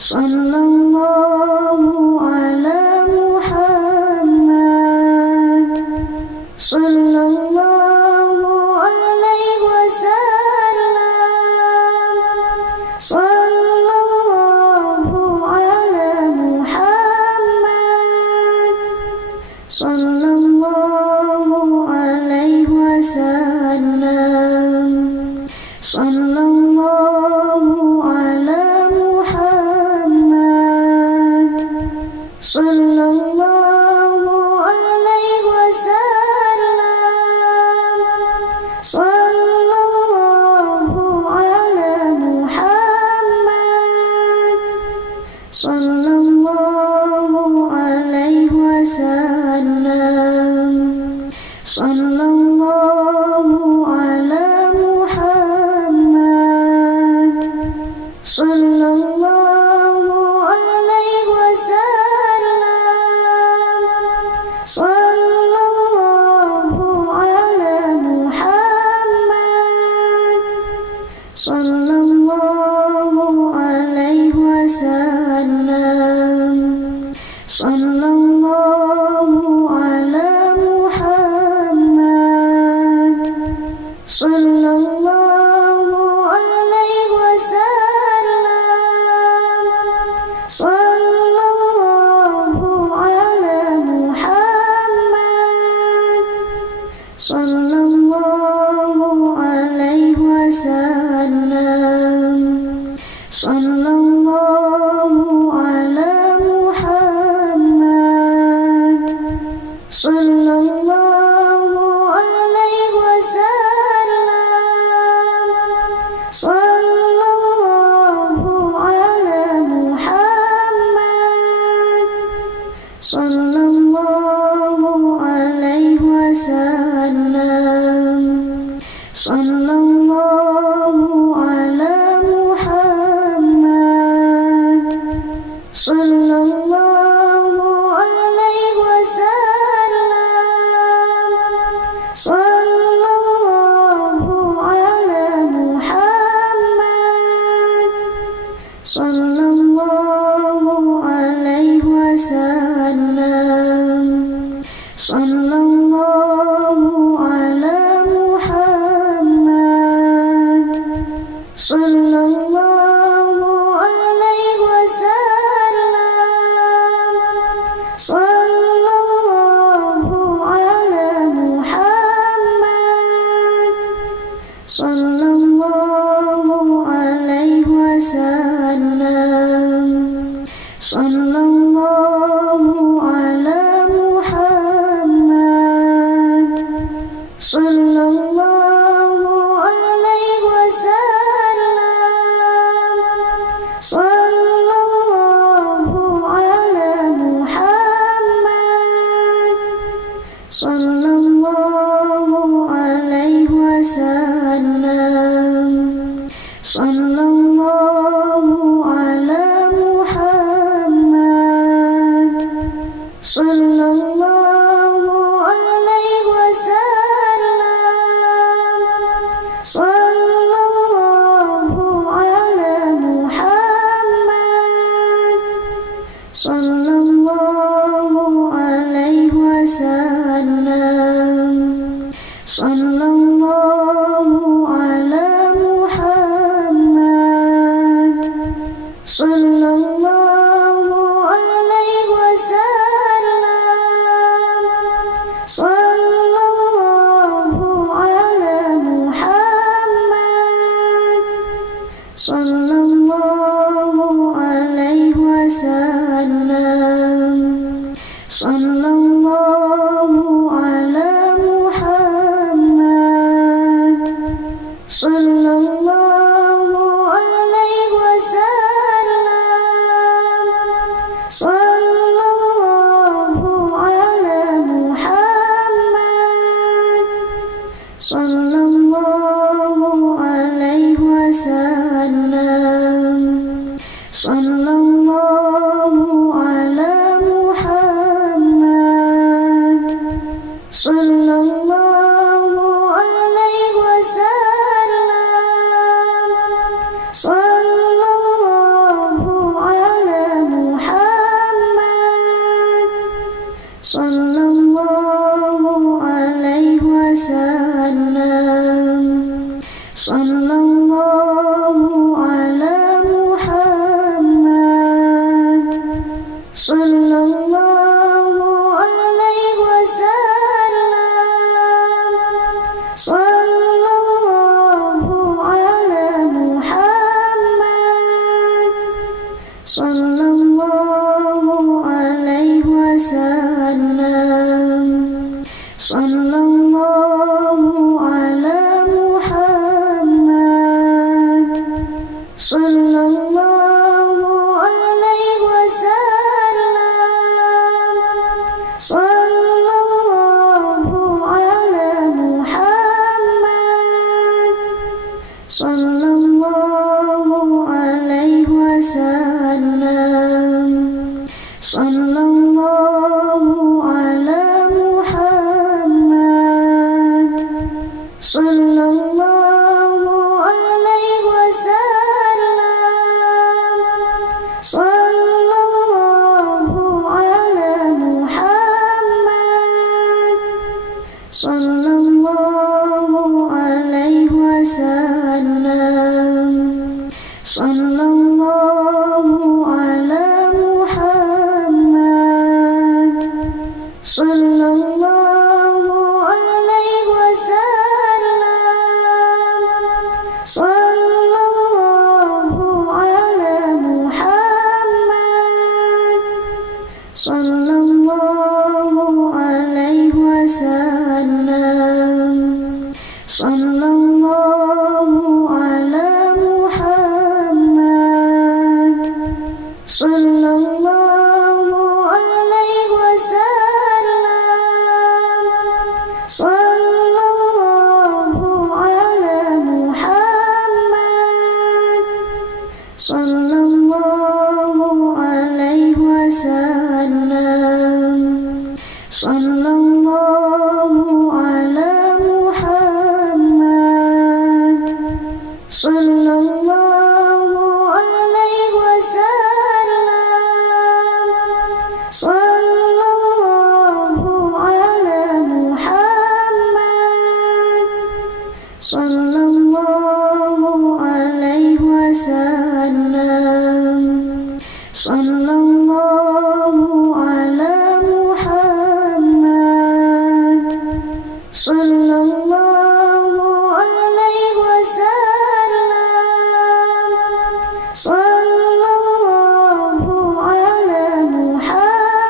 Sallallahu ala Muhammad, sallallahu alaihi wasallam, sallallahu ala Muhammad, sallallahu alaihi wasallam, sallallahu ala Muhammad, sallallahu alaihi wasallam, sallallahu ala Muhammad, sallallahu alaihi wasallam, sallallahu ala Muhammad, sallallahu alaihi wasallam, sallallahu ala Muhammad, sallallahu alaihi wasallam, sallallahu ala Muhammad, sallallahu alaihi wasallam, sallallahu ala Muhammad, sallallahu alaihi wasallam, sallallahu ala Muhammad, sallallahu alaihi wasallam, sallallahu ala Muhammad, sallallahu alaihi wasallam, sallallahu ala Muhammad, sallallahu alaihi wasallam, sallallahu ala Muhammad, sallallahu alaihi wasallam, sallallahu ala Muhammad, sallallahu alaihi wasallam, sallallahu ala Muhammad, sallallahu alaihi wasallam, sallallahu ala Muhammad, sallallahu alaihi wasallam, sallallahu ala Muhammad, sallallahu alaihi wasallam, sallallahu ala Muhammad, sallallahu alaihi wasallam, sallallahu ala Muhammad, sallallahu alaihi wasallam, sallallahu ala Muhammad, sallallahu alaihi wasallam, sallallahu ala Muhammad, sallallahu alaihi wasallam, sallallahu ala Muhammad, sallallahu alaihi wasallam, sallallahu ala Muhammad, sallallahu alaihi wasallam, sallallahu ala Muhammad, sallallahu alaihi wasallam, sallallahu sallallahu alaihi wasallam, sallallahu ala Muhammad, sallallahu alaihi wasallam, sallallahu ala Muhammad, sallallahu alaihi wasallam, sallallahu ala Muhammad, sallallahu alaihi wasallam, sallallahu ala Muhammad, sallallahu alaihi wasallam, sallallahu ala Muhammad, sallallahu alaihi wasallam, sallallahu ala Muhammad, sallallahu alaihi wasallam, sallallahu ala Muhammad, sallallahu alaihi wasallam, sallallahu ala Muhammad, sallallahu alaihi wasallam, sallallahu ala Muhammad, sallallahu alaihi wasallam, sallallahu ala Muhammad, sallallahu alaihi wasallam, sallallahu ala Muhammad, sallallahu alaihi wasallam, sallallahu ala Muhammad, sallallahu alaihi wasallam, sallallahu ala Muhammad, sallallahu alaihi wasallam, sallallahu ala Muhammad, sallallahu alaihi wasallam, sallallahu ala Muhammad,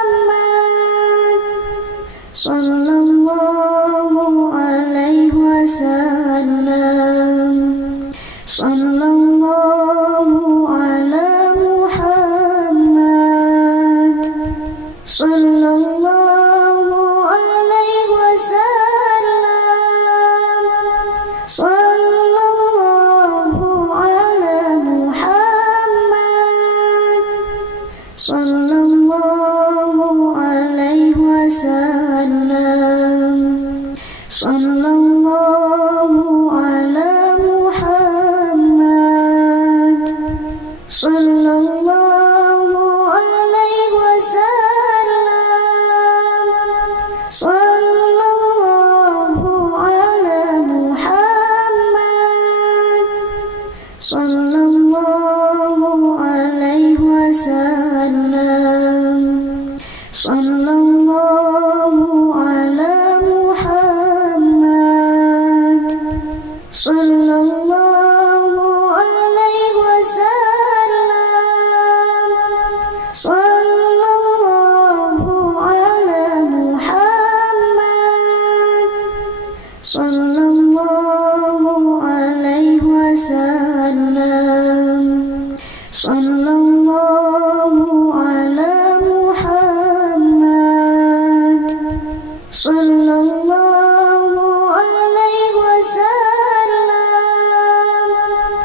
sallallahu alaihi wasallam, sallallahu ala Muhammad, sallallahu alaihi wasallam, sallallahu ala Muhammad, sallallahu alaihi wasallam, sallallahu ala Muhammad, sallallahu alaihi wasallam, sallallahu ala Muhammad, sallallahu alaihi wasallam, sallallahu ala Muhammad, sallallahu alaihi wasallam,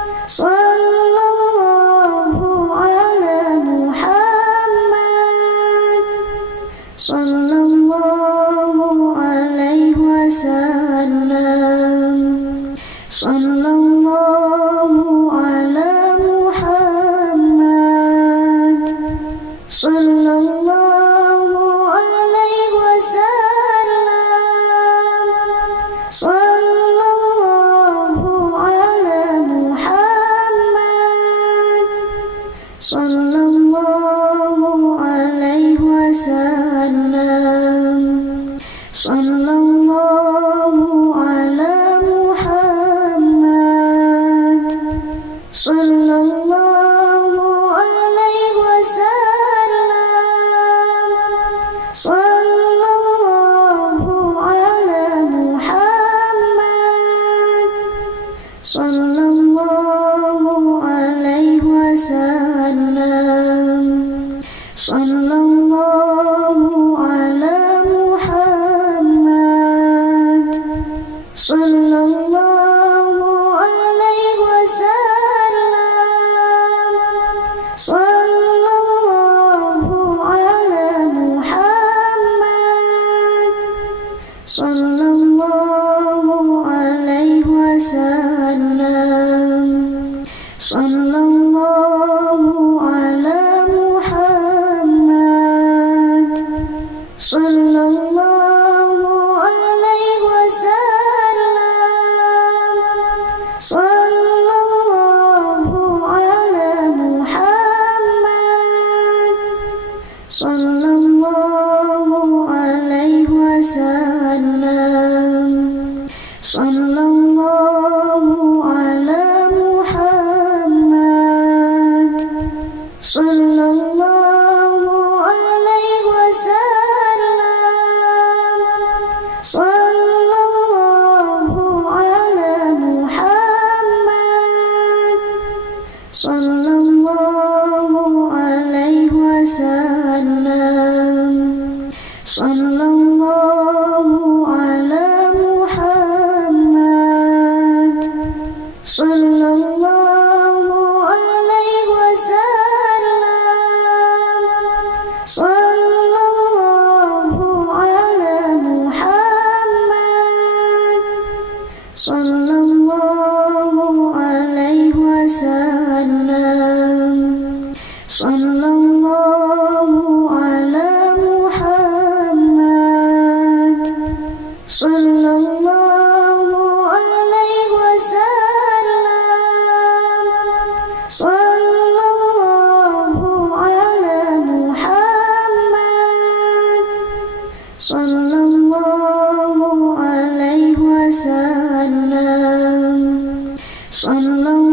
sallallahu ala Muhammad, sallallahu alaihi wasallam, sallallahu ala Muhammad, sallallahu alaihi wasallam, sallallahu ala Muhammad, sallallahu alaihi Sallallahu ala Muhammad. Sallallahu alaihi wasallam. Sallallahu ala Muhammad. Sallallahu alaihi wasallam. Sallallahu ala Muhammad. Sallallahu alaihi wasallam. Sallallahu ala Muhammad. Sallallahu alaihi wasallam. Sallallahu ala Muhammad. Sallallahu alaihi wasallam. Sallallahu ala Muhammad. Sallallahu alaihi wasallam. Sallallahu ala Muhammad. Sallallahu alaihi wasallam. Sallallahu ala Muhammad. Sallallahu alaihi wasallam. Sallallahu ala Muhammad. Sallallahu alaihi wasallam. Sallallahu ala Muhammad. Sallallahu alaihi wasallam. Sallallahu ala Muhammad.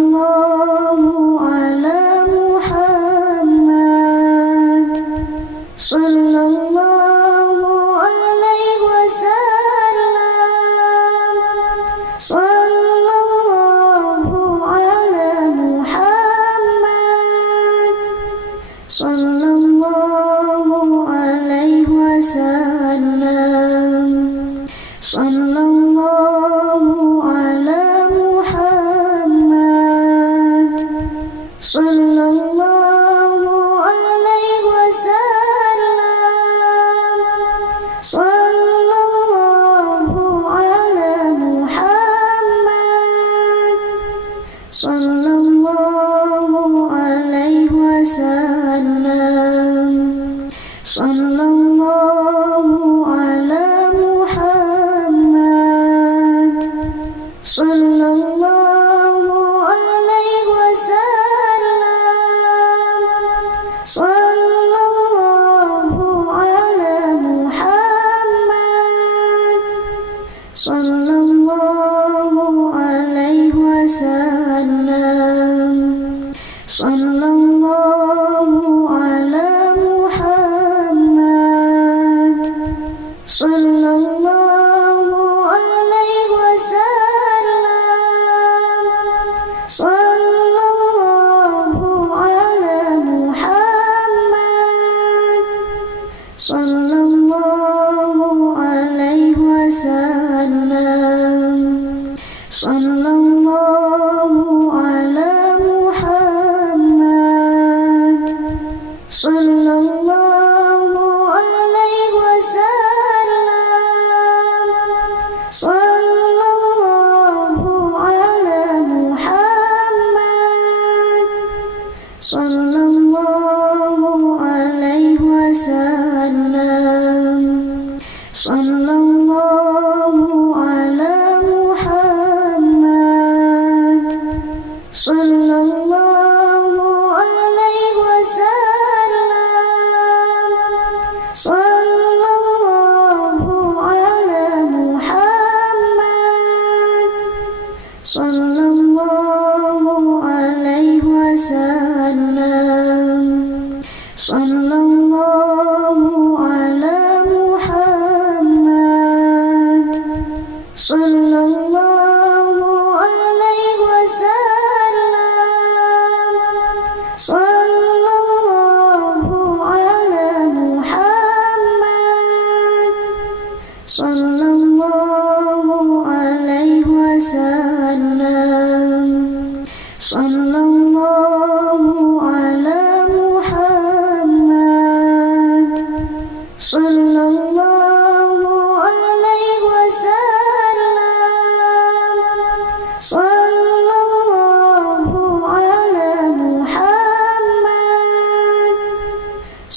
Sallallahu alaihi wasallam. Sallallahu ala Muhammad. Sallallahu alaihi wasallam. Sallallahu ala Muhammad. Sallallahu alaihi wasallam. Sallallahu ala Muhammad. Sallallahu alaihi wasallam. Sallallahu ala Muhammad. Sallallahu alaihi wasallam. Sallallahu ala Muhammad. Sallallahu alaihi wasallam. Sallallahu ala Muhammad. Sallallahu alaihi wasallam. Sallallahu ala Muhammad. Sallallahu alaihi wasallam. Sallallahu ala Muhammad. Sallallahu alaihi wasallam. Sallallahu ala Muhammad. Sallallahu alaihi wasallam. Sallallahu ala Muhammad. Sallallahu alaihi wasallam. Sallallahu ala Muhammad. Sallallahu alaihi wasallam. Sallallahu ala Muhammad. Sallallahu alaihi wasallam. Sallallahu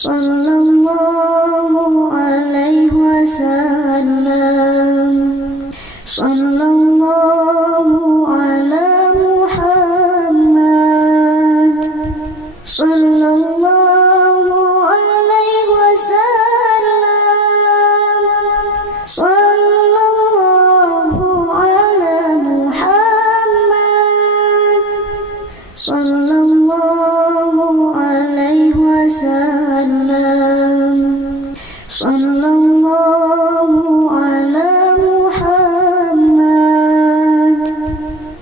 sallallahu alaihi wasallam, sallallahu ala Muhammad, sallallahu alaihi wasallam, sallallahu ala Muhammad, sallallahu alaihi wasallam, sallallahu ala Muhammad,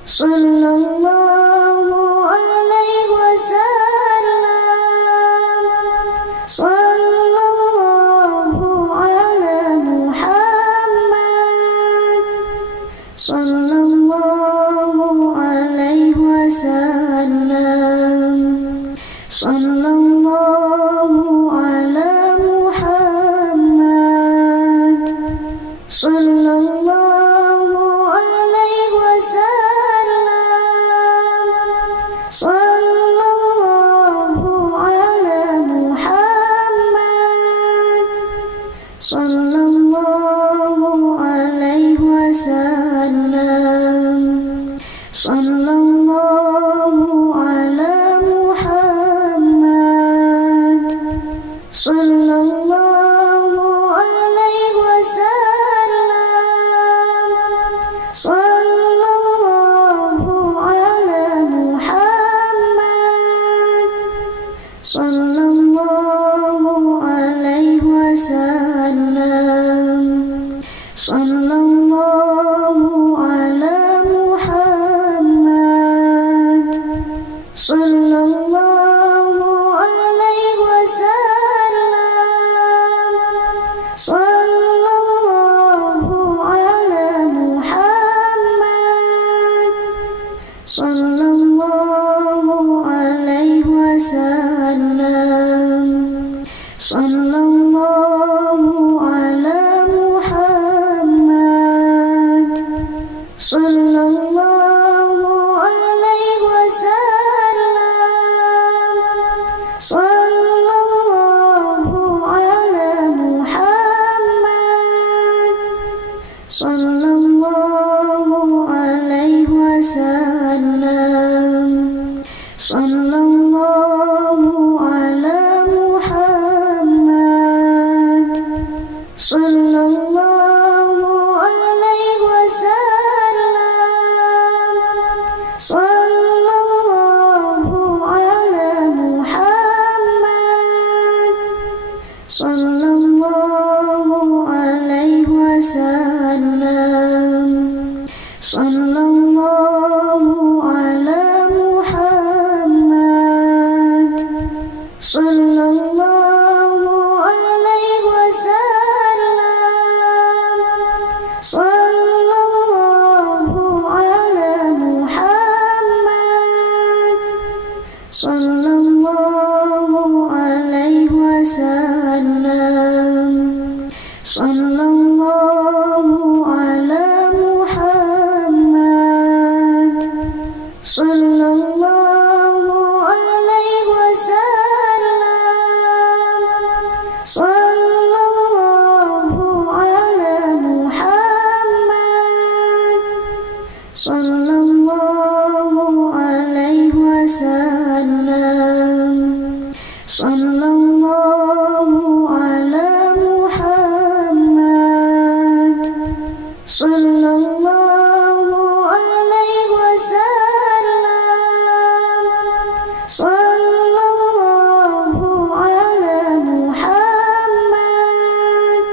sallallahu alaihi wasallam, sallallahu ala Muhammad, sallallahu alaihi wasallam, sallallahu ala Muhammad, sallallahu alaihi wasallam, sallallahu ala Muhammad, sallallahu alaihi wasallam, sallallahu ala Muhammad, sallallahu alaihi wasallam, sallallahu ala Muhammad, sallallahu alaihi wasallam, sallallahu ala Muhammad, sallallahu alaihi wasallam, sallallahu ala Muhammad, sallallahu alaihi wasallam, sallallahu ala Muhammad, sallallahu alaihi wasallam, sallallahu ala Muhammad, sallallahu alaihi wasallam, sallallahu ala Muhammad, sallallahu alaihi wasallam, sallallahu ala Muhammad, sallallahu alaihi wasallam, sallallahu ala Muhammad, sallallahu alaihi wasallam, sallallahu ala Muhammad, sallallahu alaihi wasallam, sallallahu ala Muhammad, sallallahu alaihi wasallam, sallallahu ala Muhammad, sallallahu alaihi wasallam, sallallahu ala Muhammad, sallallahu alaihi wasallam, sallallahu ala Muhammad,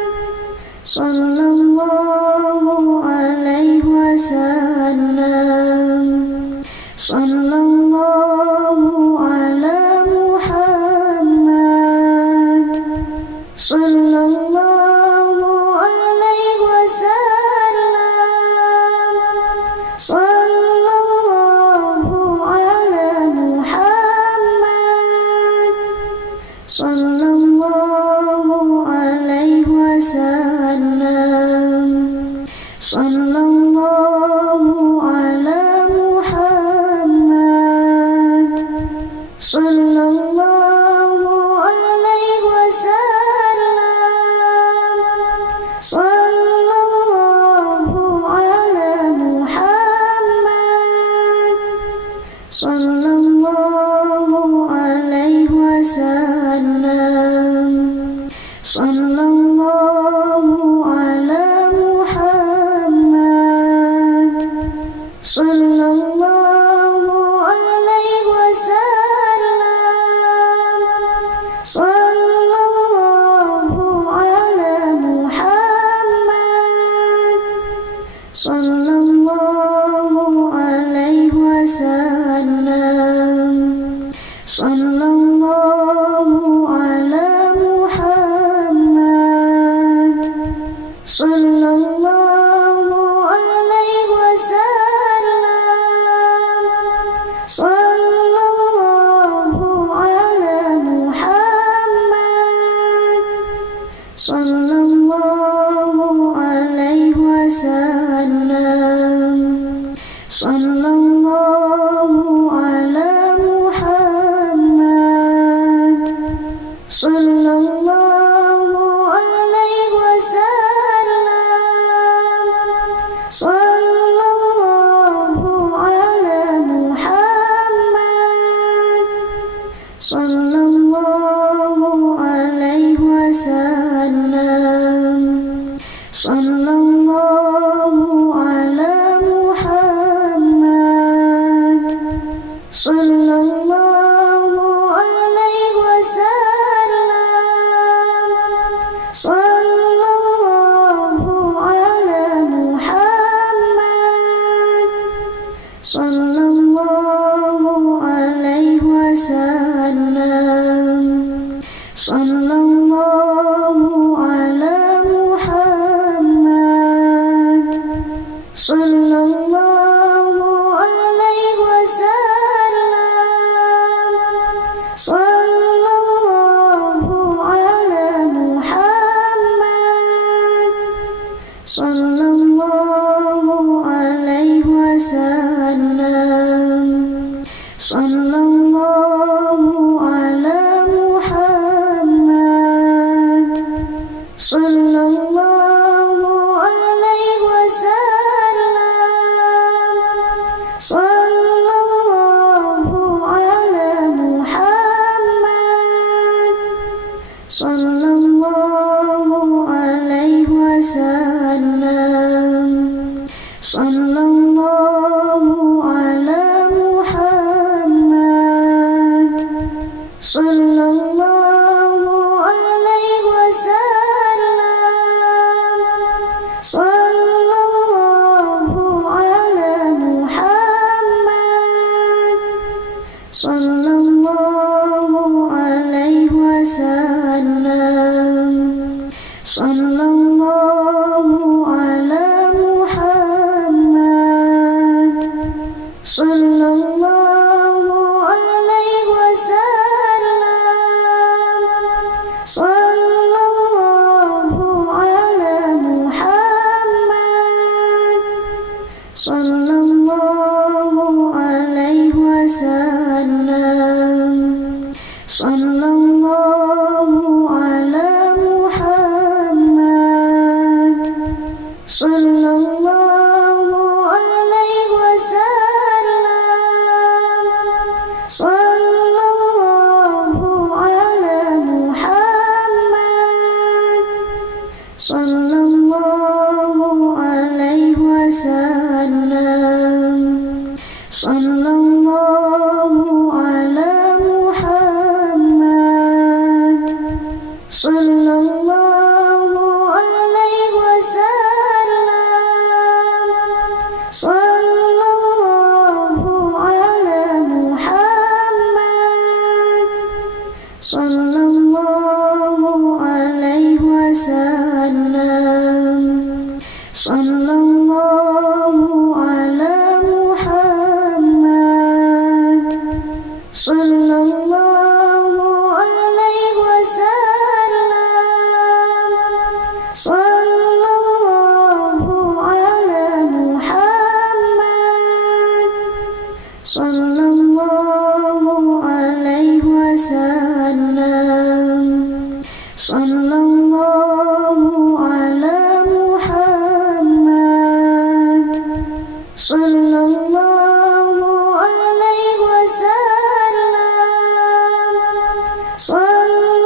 sallallahu alaihi wasallam, sallallahu ala Muhammad, sallallahu alaihi wasallam, sallallahu ala Muhammad, sallallahu alaihi wasallam, sallallahu ala Muhammad, sallallahu alaihi wasallam, wasallam. Sallallahu ala Muhammad, sallallahu alaihi wasallam. Sallallahu ala Muhammad, sallallahu alaihi wasallam. Sallallahu ala Muhammad, sallallahu alaihi wasallam. Sallallahu ala Muhammad, sallallahu alaihi wasallam. Sallallahu ala Muhammad, sallallahu alaihi wasallam. Sallallahu ala Muhammad, sallallahu alaihi wasallam. Sallallahu ala Muhammad, sallallahu alaihi wasallam. Sallallahu ala Muhammad, sallallahu alaihi wasallam. Sallallahu ala Muhammad, sallallahu alaihi wasallam. Sallallahu ala Muhammad, sallallahu alaihi wasallam. Sallallahu ala Muhammad, sallallahu alaihi wasallam. Sallallahu ala Muhammad, sallallahu alaihi wasallam. Sallallahu ala Muhammad, sallallahu alaihi wasallam. Sallallahu ala Muhammad, sallallahu alaihi wasallam. Sallallahu ala Muhammad, sallallahu alaihi wasallam. Sallallahu ala Muhammad, sallallahu alaihi wasallam. Sallallahu ala Muhammad, sallallahu alaihi wasallam. Sallallahu ala Muhammad, sallallahu alaihi wasallam. Sallallahu ala Muhammad, sallallahu alaihi wasallam. Sallallahu ala Muhammad, sallallahu alaihi wasallam. Sallallahu ala Muhammad, sallallahu alaihi wasallam. Sallallahu ala Muhammad, sallallahu alaihi wasallam. Sallallahu ala Muhammad, sallallahu alaihi wasallam.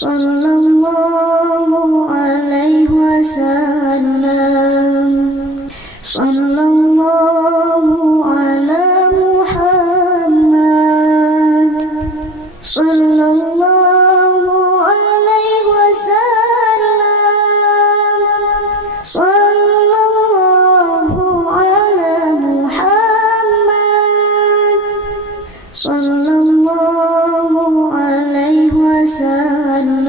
sallallahu alaihi wasallam, sallallahu ala Muhammad, sallallahu alaihi wasallam, sallallahu ala Muhammad, sallallahu alaihi wasallam,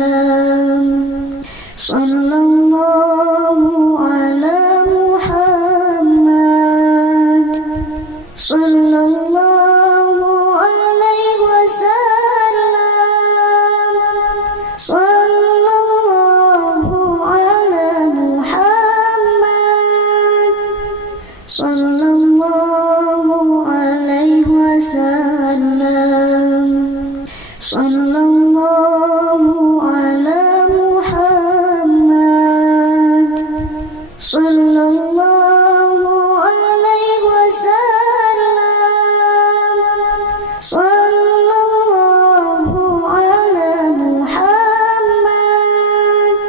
sallallahu ala Muhammad, sallallahu alaihi wasallam, sallallahu ala Muhammad, sallallahu alaihi wasallam, sallallahu ala Muhammad, sallallahu alaihi wasallam, sallallahu ala Muhammad, sallallahu alaihi wasallam, sallallahu ala Muhammad,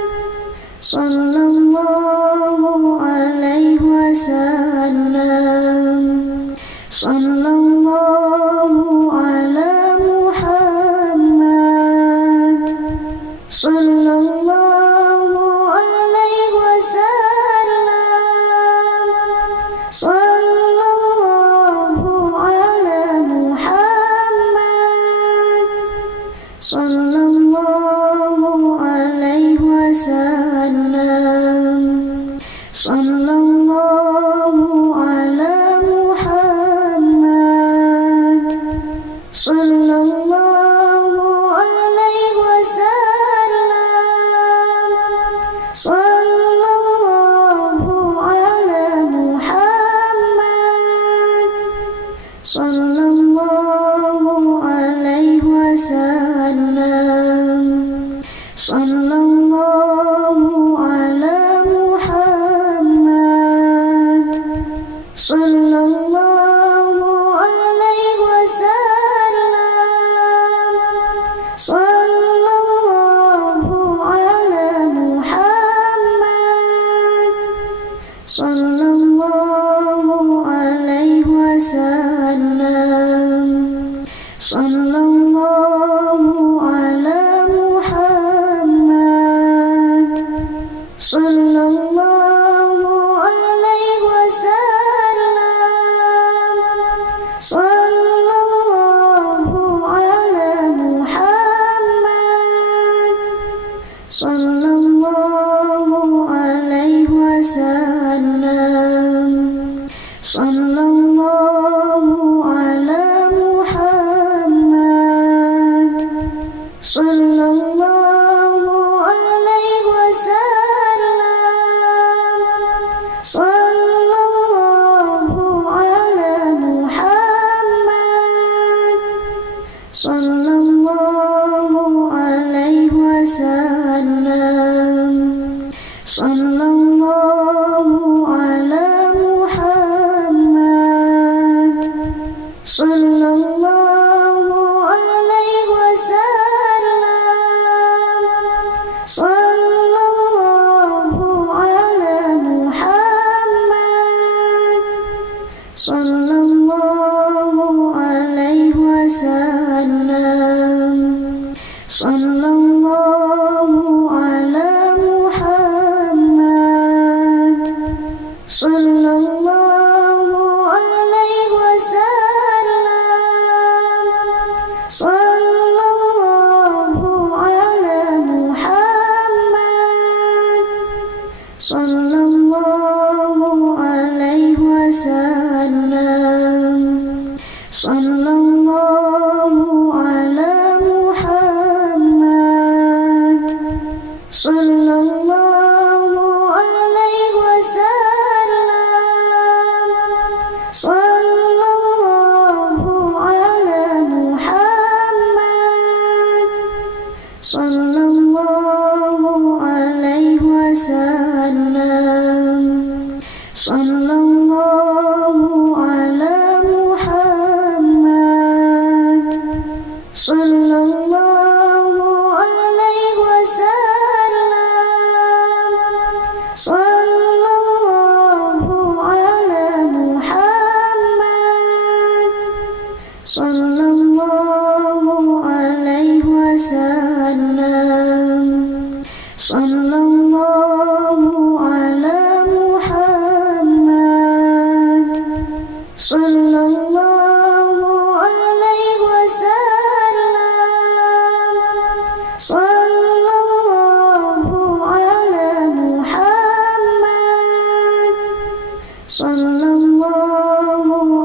sallallahu alaihi wasallam, sallallahu ala Muhammad, sallallahu alaihi wasallam, sallallahu ala Muhammad, sallallahu alaihi wasallam, sallallahu ala Muhammad, sallallahu alaihi wasallam, sallallahu ala Muhammad, sallallahu alaihi wasallam, sallallahu ala Muhammad, sallallahu alaihi wasallam, sallallahu ala Muhammad, sallallahu alaihi wasallam, sallallahu ala Muhammad, sallallahu alaihi wasallam, sallallahu ala Muhammad, sallallahu alaihi wasallam, sallallahu ala Muhammad, sallallahu alaihi wasallam, sallallahu ala Muhammad, sallallahu alaihi wasallam, sallallahu ala Muhammad, sallallahu alaihi wasallam, sallallahu ala Muhammad, sallallahu alaihi wasallam, sallallahu ala Muhammad, sallallahu alaihi wasallam, sallallahu ala Muhammad, sallallahu alaihi wasallam, sallallahu ala Muhammad, sallallahu alaihi wasallam, sallallahu ala Muhammad, sallallahu alaihi wasallam, sallallahu ala Muhammad, sallallahu alaihi wasallam, sallallahu ala Muhammad, sallallahu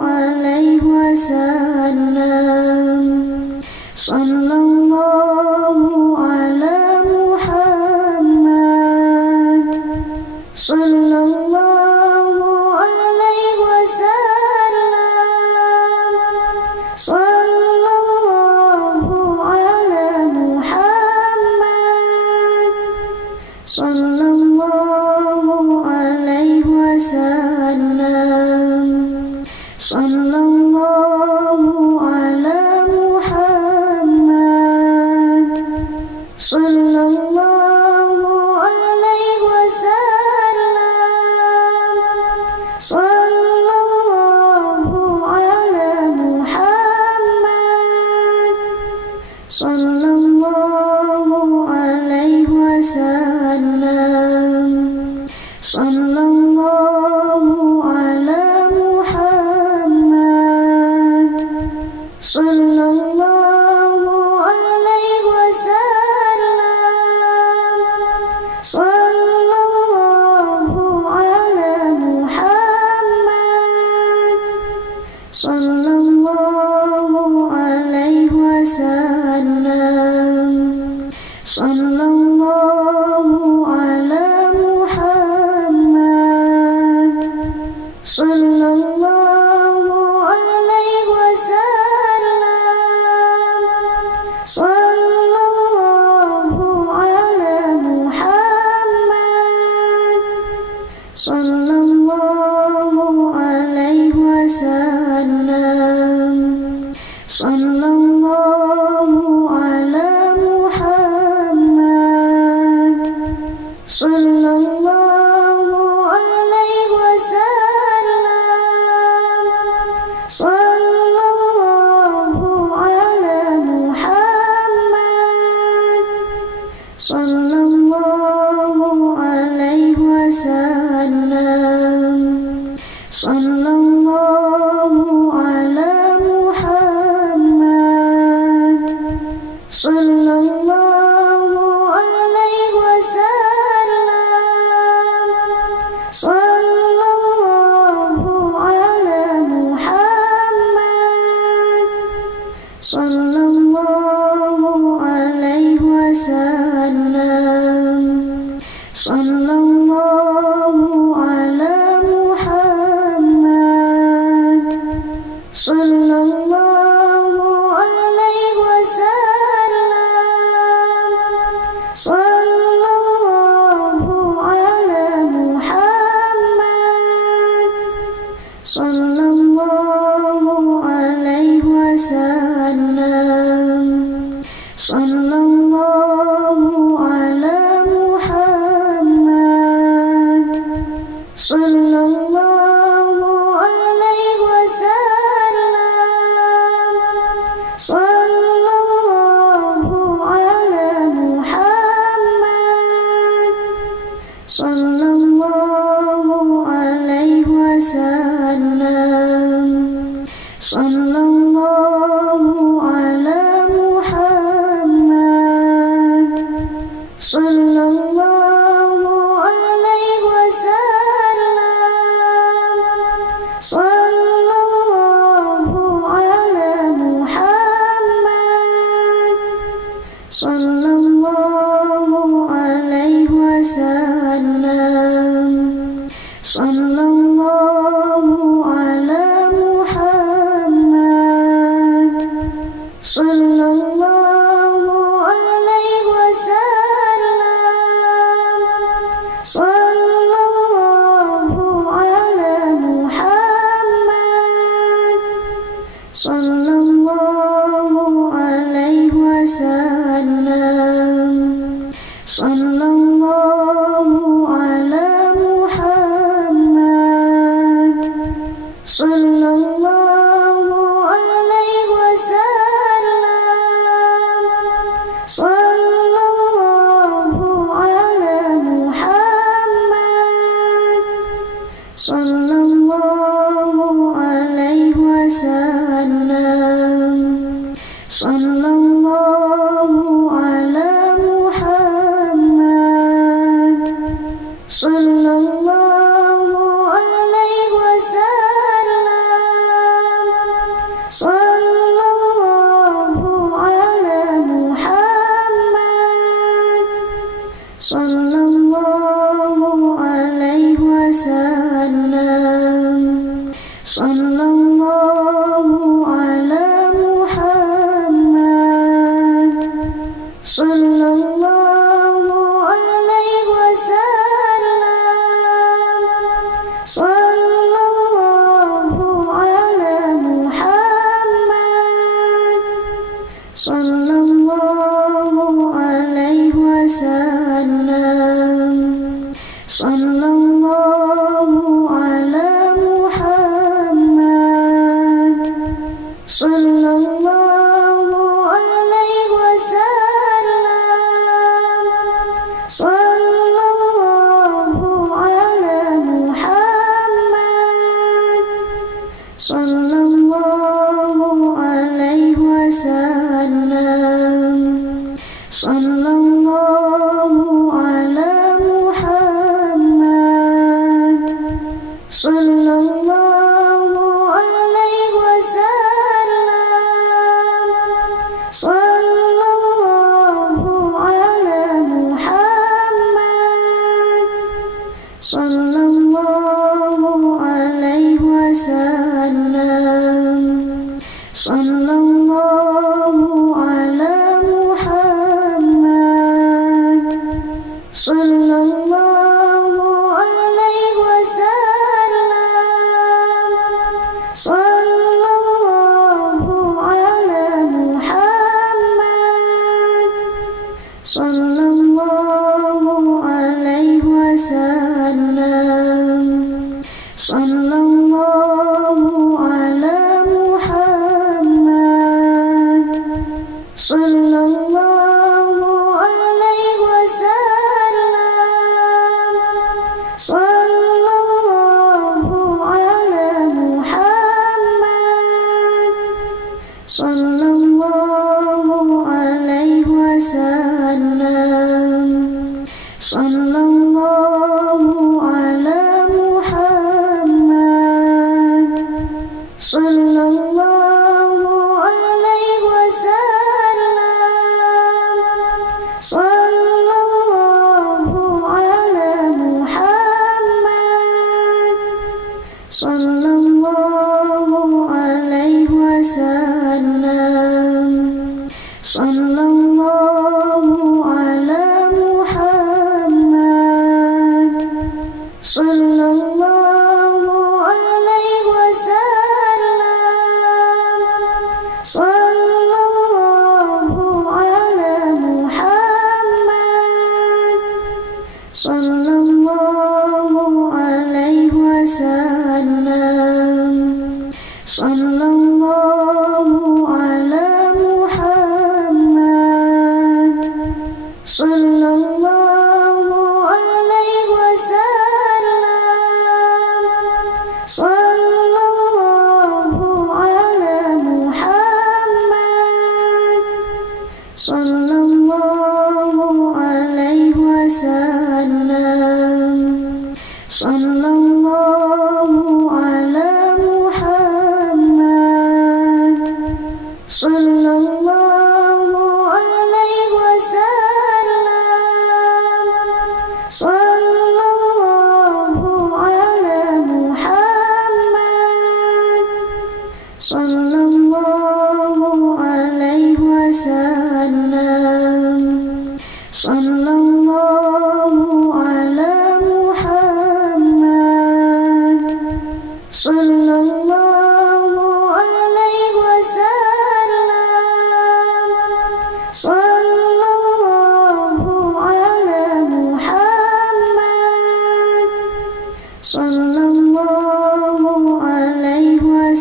alaihi wasallam, sallallahu ala Muhammad, sallallahu alaihi wasallam, sallallahu ala Muhammad, sallallahu alaihi wasallam, sallallahu ala Muhammad, sallallahu alaihi wasallam, sallallahu ala Muhammad, sallallahu alaihi wasallam, sallallahu ala Muhammad, sallallahu alaihi wasallam, sallallahu ala Muhammad, sallallahu alaihi wasallam, sallallahu ala Muhammad, sallallahu alaihi wasallam, sallallahu ala Muhammad, sallallahu alaihi wasallam, sallallahu ala Muhammad, sallallahu alaihi wasallam, sallallahu ala Muhammad, sallallahu alaihi wasallam, sallallahu ala Muhammad, sallallahu alaihi wasallam, sallallahu ala Muhammad, sallallahu alaihi wasallam, sallallahu ala Muhammad, sallallahu alaihi wasallam, sallallahu ala Muhammad, sallallahu alaihi wasallam, sallallahu ala Muhammad, sallallahu alaihi wasallam, sallallahu ala Muhammad, sallallahu alaihi wasallam, sallallahu ala Muhammad, sallallahu alaihi wasallam, sallallahu ala Muhammad, sallallahu alaihi wasallam, sallallahu ala Muhammad, sallallahu alaihi wasallam, sallallahu ala Muhammad, sallallahu alaihi wasallam, sallallahu ala Muhammad, sallallahu alaihi wasallam, sallallahu ala sallallahu alaihi wasallam, sallallahu ala Muhammad, sallallahu alaihi wasallam, sallallahu ala Muhammad, sallallahu alaihi wasallam, sallallahu ala Muhammad, sallallahu alaihi wasallam, sallallahu ala Muhammad, sallallahu alaihi wasallam, sallallahu ala Muhammad, sallallahu alaihi wasallam, sallallahu ala Muhammad, sallallahu alaihi wasallam, sallallahu ala Muhammad, sallallahu alaihi wasallam, sallallahu ala Muhammad, sallallahu alaihi wasallam, sallallahu ala Muhammad, sallallahu alaihi wasallam, sallallahu ala Muhammad, sallallahu alaihi wasallam, sallallahu ala Muhammad, sallallahu alaihi wasallam, sallallahu ala Muhammad, sallallahu alaihi wasallam, sallallahu ala Muhammad, sallallahu alaihi wasallam, sallallahu ala Muhammad, sallallahu alaihi wasallam, sallallahu ala Muhammad, sallallahu alaihi wasallam, sallallahu ala Muhammad, sallallahu alaihi wasallam, sallallahu ala Muhammad, sallallahu alaihi wasallam, sallallahu ala Muhammad, sallallahu alaihi wasallam, sallallahu ala Muhammad, sallallahu alaihi wasallam,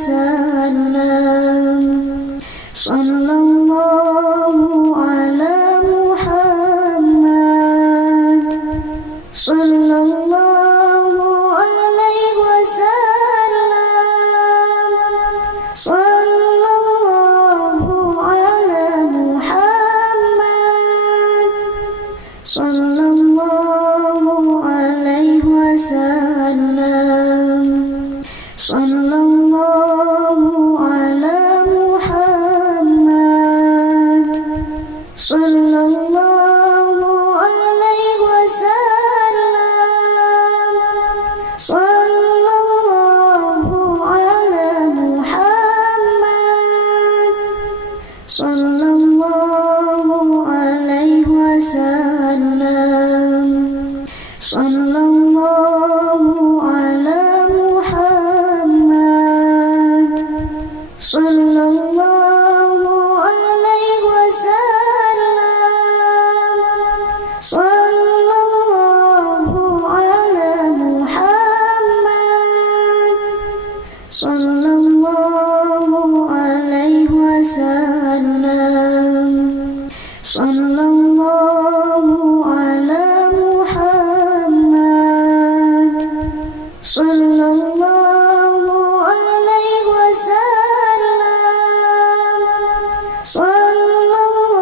sallallahu ala Muhammad, sallallahu alaihi wasallam, sallallahu ala Muhammad, sallallahu alaihi wasallam, sallallahu ala Muhammad, sallallahu alaihi wasallam, sallallahu ala Muhammad, sallallahu alaihi Sallallahu ala Muhammad. Sallallahu alaihi wasallam. Sallallahu ala Muhammad. Sallallahu alaihi wasallam. Sallallahu ala Muhammad. Sallallahu alaihi wasallam. Sallallahu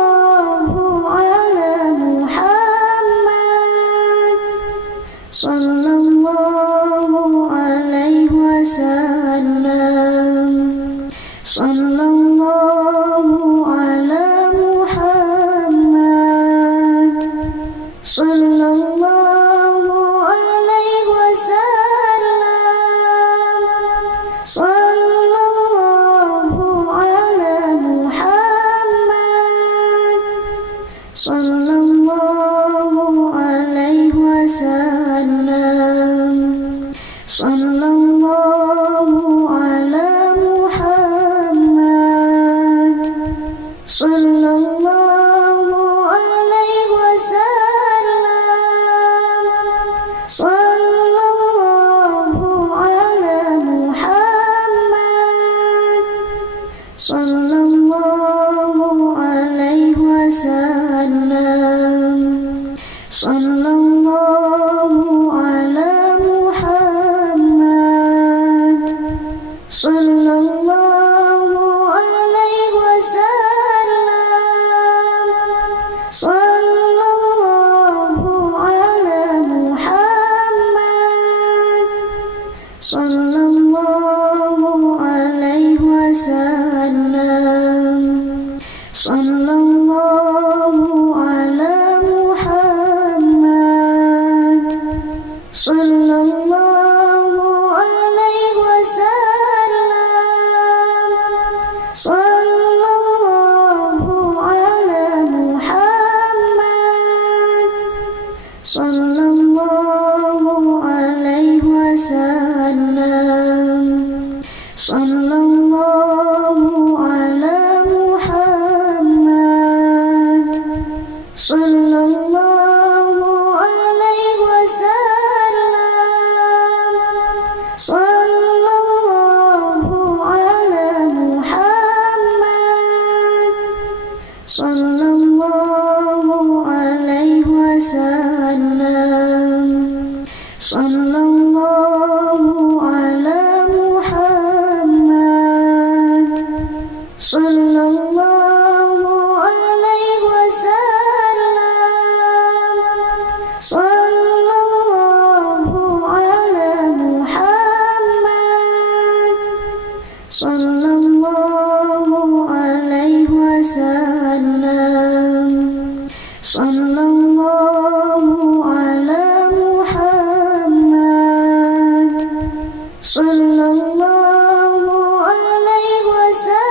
ala Muhammad. Sallallahu alaihi wasallam. Sallallahu ala Muhammad. Sallallahu alaihi wasallam. Sallallahu ala Muhammad. Sallallahu alaihi wasallam. Sallallahu ala Muhammad. Sallallahu alaihi wasallam. Sallallahu ala Muhammad. Sallallahu alaihi wasallam. Sallallahu ala Muhammad. Sallallahu alaihi wasallam. Sallallahu ala Muhammad. Sallallahu alaihi wasallam. Sallallahu ala Muhammad. Sallallahu alaihi wasallam. Sallallahu ala Muhammad. Sallallahu alaihi wasallam. Sallallahu ala Muhammad. Sallallahu alaihi wasallam. Sallallahu ala Muhammad. Sallallahu alaihi wasallam. Sallallahu ala Muhammad. Sallallahu alaihi wasallam. Sallallahu ala Muhammad. Sallallahu alaihi wasallam. Sallallahu ala Muhammad. Sallallahu alaihi wasallam. Sallallahu ala Muhammad. Sallallahu alaihi wasallam.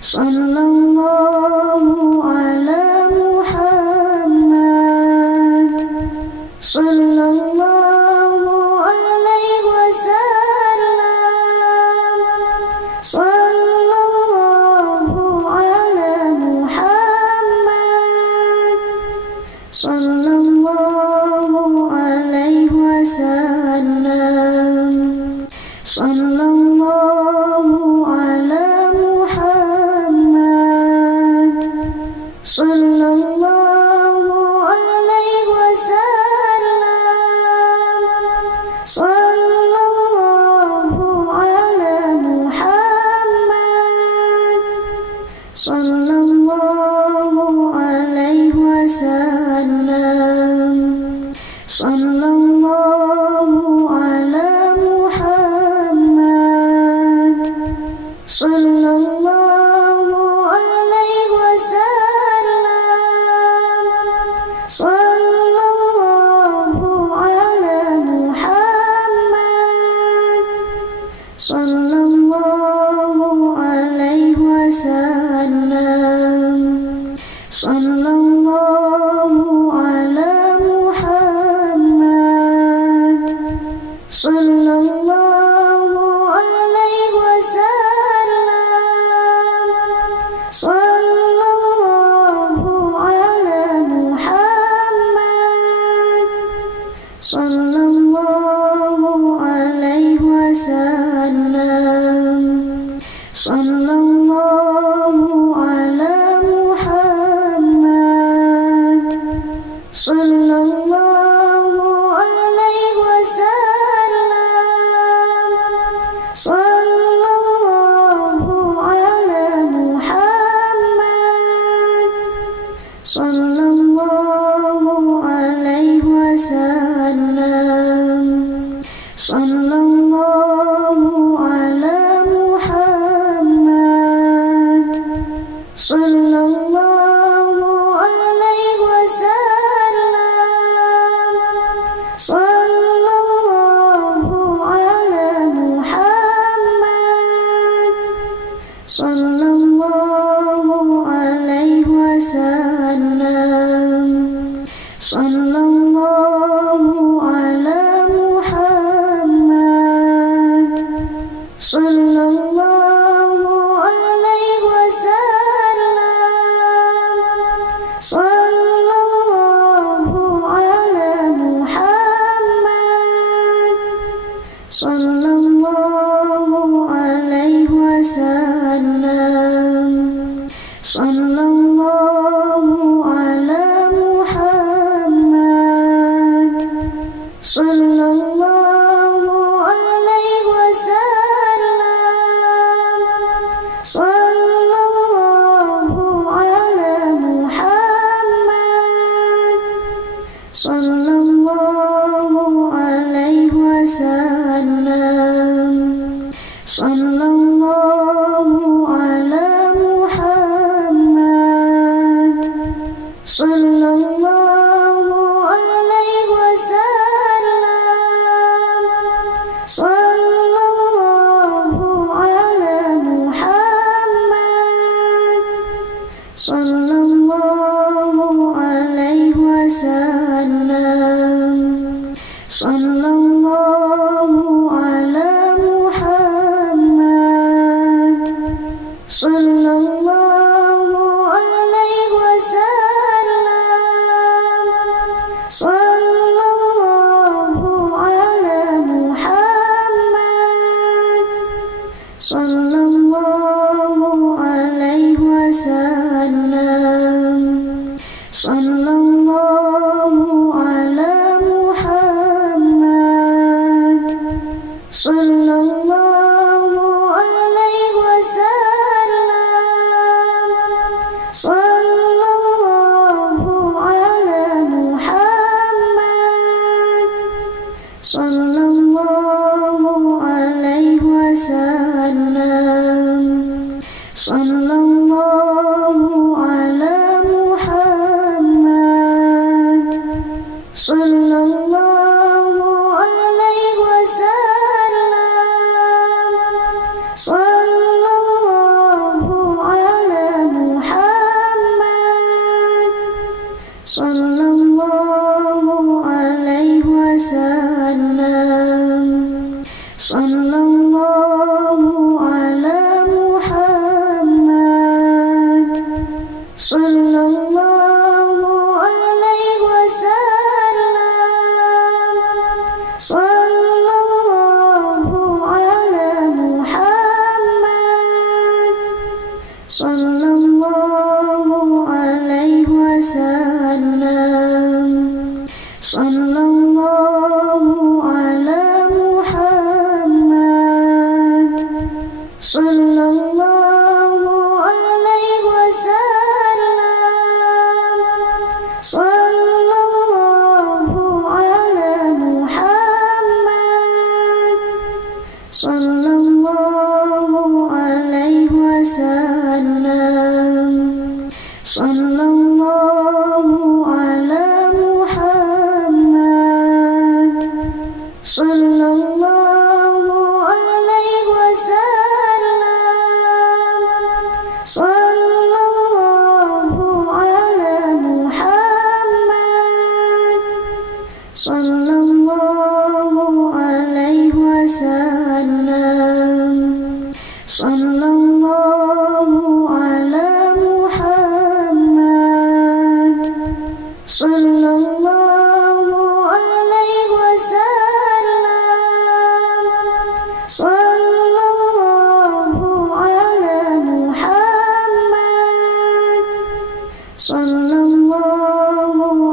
Sallallahu ala Muhammad. Sallallahu alaihi wasallam. Sallallahu ala Muhammad. Sallallahu alaihi wasallam. Sallallahu ala Muhammad. Sallallahu alaihi wasallam. Sallallahu ala Muhammad. Sallallahu alaihi wasallam. Sallallahu ala Muhammad. Sallallahu alaihi wasallam. Sallallahu ala Sallallahu ala Muhammad. Sallallahu alaihi wasallam. Sallallahu ala Muhammad. Sallallahu alaihi wasallam. Sallallahu ala Muhammad. Sallallahu alaihi wasallam. Sallallahu ala Muhammad. Sallallahu alaihi wasallam. Sallallahu ala Muhammad. Sallallahu alaihi wasallam. Sallallahu ala Muhammad. Sallallahu alaihi wasallam. Sallallahu ala Muhammad. Sallallahu alaihi wasallam. Sallallahu ala Muhammad. Sallallahu alaihi wasallam. Sallallahu ala Muhammad. Sallallahu alaihi wasallam. Sallallahu ala Muhammad. Sallallahu alaihi wasallam. Sallallahu ala Muhammad. Sallallahu alaihi wasallam. Sallallahu ala Muhammad. Sallallahu alaihi wasallam. Sallallahu ala Muhammad. Sallallahu alaihi wasallam. Sallallahu ala Muhammad. Sallallahu alaihi wasallam. Sallallahu ala Muhammad. Sallallahu alaihi wasallam. Sallallahu ala Muhammad. Sallallahu alaihi wasallam. Sallallahu ala Muhammad. Sallallahu alaihi wasallam. Sallallahu ala Muhammad. Sallallahu alaihi wasallam. Sallallahu ala Muhammad. Sallallahu alaihi wasallam. Sallallahu ala Muhammad. Sallallahu alaihi wasallam. Sallallahu ala Muhammad. Sallallahu alaihi wasallam. Sallallahu ala Muhammad. Sallallahu alaihi wasallam. Sallallahu ala Muhammad. sallallahu alaihi wasallam, sallallahu ala Muhammad, sallallahu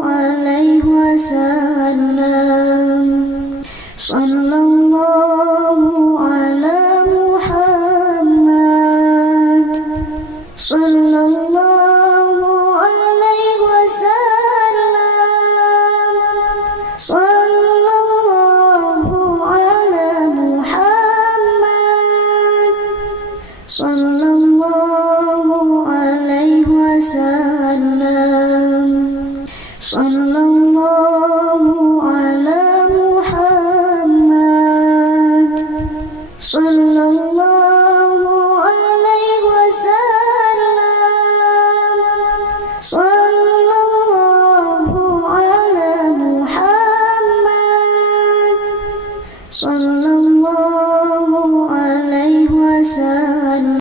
alaihi wasallam, sallallahu ala Muhammad, sallallahu alaihi wasallam, sallallahu ala Muhammad, sallallahu alaihi wasallam, sallallahu ala Muhammad, sallallahu